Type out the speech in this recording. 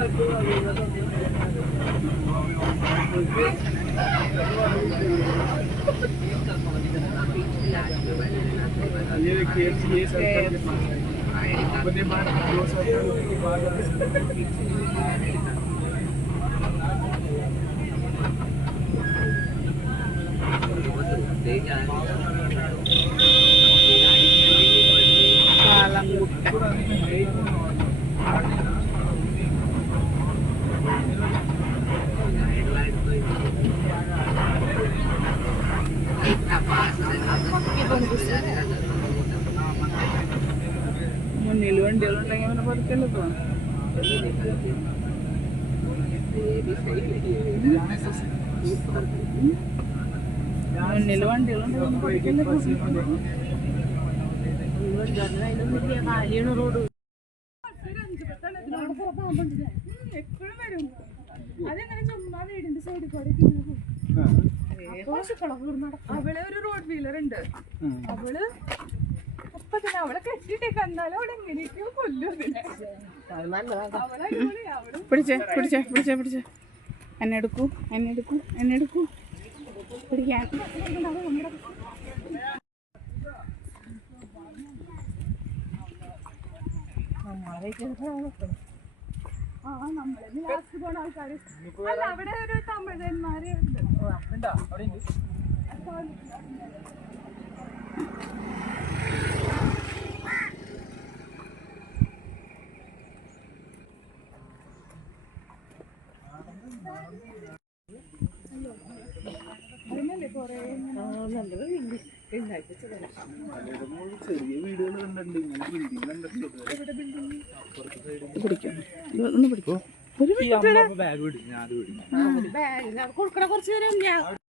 ये KFC ये सब बने बार दो सब നിലവണ്ടികളുണ്ടെങ്കിൽ അവനെ പതുക്കല്ലേ പോവാം. മുന്നിൽ വണ്ടികളുണ്ടെങ്കിൽ പതുക്കല്ലേ റോഡ് എപ്പോഴും വരും. അതെങ്ങനെ ചുമ്മാ വീടിന്റെ സൈഡിൽ കൂടെ അവളെ ഒരു റോഡ് വീലർ ഉണ്ട്. അവള് അപ്പൊ തന്നെ അവളെ കെട്ടിട്ടേക്ക് എന്നാലും അവിടെ എങ്ങനെയൊക്കെയോ കൊല്ലും. പിടിച്ചേ പിടിച്ചേ പിടിച്ചേ പിടിച്ചേ എന്നെടുക്കൂ എന്നെടുക്കൂ എന്നെടുക്കൂ പിടിക്കാൻ. ആ നമ്മളെ ലാസ്റ്റ് പോണ ആൾക്കാര് അല്ല അവിടെ ഒരു തമിഴന്മാര് ഉണ്ട്. അതിനല്ലേ കൊറേ ചെറിയ വീടുകൾ കണ്ടിട്ടുണ്ട്. ഇങ്ങനെ ബിൽഡിംഗ് കണ്ടിട്ടുണ്ട്. ഒന്ന് പിടിക്കോ ബാഗ് കൊടുക്കണ കുറച്ച് നേരം.